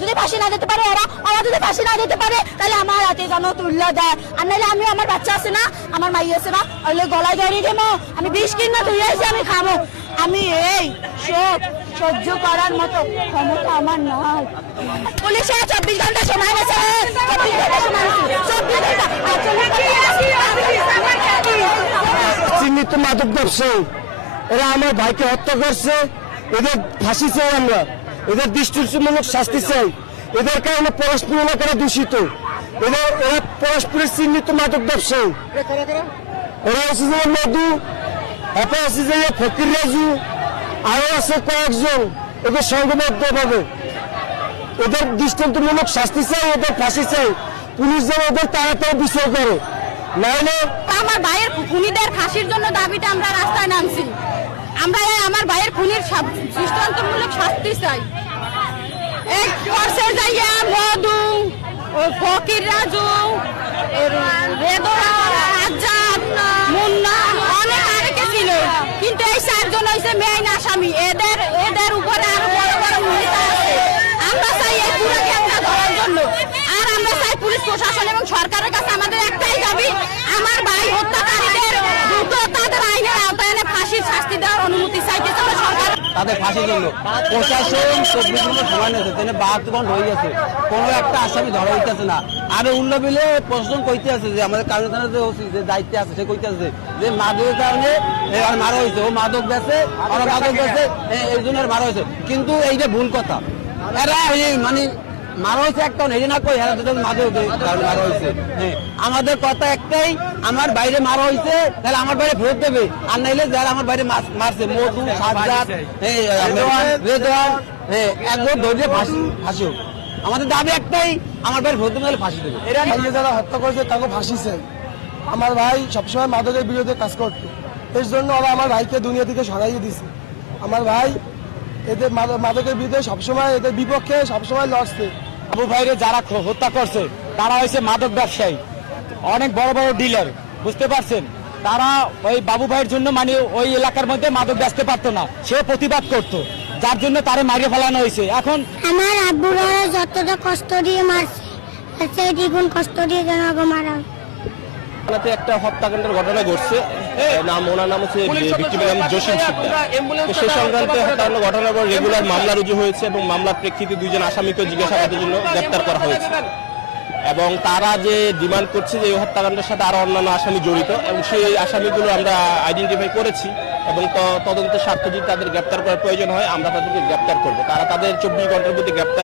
যদি ফাঁসি না দিতে পারে ওরা, আমার যদি ফাঁসি না দিতে পারে তাহলে আমার হাতে যেন তুললে দেয়। আর নাহলে আমি, আমার বাচ্চা আছে না, আমার মাই আছে না, ওইলে গলায় ধরিয়ে দেবো। আমি 20 কিনা ধুয়ে আসি, আমি খাবো। আমি এই সহ্য করার মতো ক্ষমতা আমার নয়। পুলিশের 24 ঘন্টা সময় গেছে, 24 ঘন্টা সময় গেছে, 24 ঘন্টা। চিহ্নিত মাদক ব্যবসায়ী এরা আমার ভাইকে হত্যা করছে, এদের ফাঁসি চাই আমরা, এদের দৃষ্টিমূলক শাস্তি চাই। এদের কারণে পরস্পর এলাকারা দূষিত, এরা পরস্পরের চিহ্নিত মাদক ব্যবসায়ী। এরা আছে যে মধু, এরপর আছে যে ফকির রাজু, আরো আছে কয়েকজন। এদের সংঘবদ্ধ ভাবে এদের দৃষ্টান্তমূলক শাস্তি চাই, এদের ফাঁসি চাই। পুলিশ যেন এদের তাড়াতাড়ি বিচার করে, নাহলে আমার ভাইয়ের খুনিদের ফাঁসির জন্য দাবিটা আমরা রাস্তায় নামছি। আমরা আমার ভাইয়ের খুনির দৃষ্টান্তমূলক শাস্তি চাই। এই করছে যাইয়া মধু, ফকির রাজু, মুন্না, অনেক আরেকে ছিল, কিন্তু এই 4 জন হয়েছে মেইন আসামি। এদের উপরে আরো বড় বড় ভূমিকা আছে। আমরা চাই এই পুরো গ্যাংটা ধরার জন্য। আর আমরা চাই পুলিশ প্রশাসন এবং সরকারের কাছে আমাদের একটাই দাবি, আমার ভাই হত্যাকারীদের দ্রুত তাদের আইনের আওতায় এনে ফাঁসির শাস্তি দেওয়ার অনুমতি চাইতেছে সরকার। তাদের ফাঁসির জন্য প্রশাসন 24 ঘন্টা সময় নিয়েছে, 72 ঘন্টা হয়ে গেছে, কোনো একটা আসামি ধরা হইতেছে না। আর উল্লো বিলে প্রশাসন কইতে আছে যে আমাদের কারণ যে দায়িত্বে আছে, সে কইতে আছে যে মাদকের কারণে মারা হয়েছে, ও মাদক বেছে, ওরা মাদক বেছে, এই জন্য মারা হয়েছে। কিন্তু এইটা ভুল কথা। এরা মানে মারা হয়েছে একটা এই না কই এরা মাদক মারা হয়েছে। আমাদের কথা একটাই, আমার বাইরে মারা হয়েছে তাহলে আমার বাইরে ফেরত দেবে, আর নাইলে যারা আমার বাইরে মারছে মধু, সাজ্জাদ, রেদওয়ান, একদম ধরে ফাঁসি হোক। আমাদের দাবি একটাই, আমার বাইরে ফেরত দেবে, ফাঁসি দেবে। এরা যারা হত্যা করেছে তাকে ফাঁসি চাই। আমার ভাই সবসময় মাদকের বিরুদ্ধে কাজ করতো, এর জন্য ওরা আমার ভাইকে দুনিয়া থেকে সরাইয়ে দিছে। আমার ভাই এদের মাদকের বিরুদ্ধে সবসময়, এদের বিপক্ষে সবসময় লড়ছে। বাবু ভাইরে যারা হত্যা করছে তারা হয়েছে মাদক ব্যবসায়ী, অনেক বড় বড় ডিলার, বুঝতে পারছেন। তারা ওই বাবু ভাইয়ের জন্য মানে ওই এলাকার মধ্যে মাদক বেচতে পারতো না, সে প্রতিবাদ করতো, যার জন্য তারে মারিয়ে ফেলানো হয়েছে। এখন আমার আব্বুরা যতটা কষ্ট দিয়ে মারছে, সেই দ্বিগুণ কষ্ট দিয়ে যেন আগে মারা হয়। একটা হত্যাকাণ্ডের ঘটনা ঘটছে, ওনার নাম হচ্ছে জসিম শিকদার। তো সে সংক্রান্তে হত্যাকাণ্ড ঘটনার পর রেগুলার মামলা রুজু হয়েছে এবং মামলার প্রেক্ষিতে 2 জন আসামিকে জিজ্ঞাসাবাদের জন্য গ্রেপ্তার করা হয়েছে। এবং তারা যে ডিমান্ড করছে যে এই হত্যাকাণ্ডের সাথে আরো অন্যান্য আসামি জড়িত, এবং সেই আসামিগুলো আমরা আইডেন্টিফাই করেছি এবং তদন্তের স্বার্থে যদি তাদের গ্রেপ্তার করার প্রয়োজন হয় আমরা তাদেরকে গ্রেপ্তার করবো। তারা তাদের 24 ঘন্টার মধ্যে গ্রেপ্তার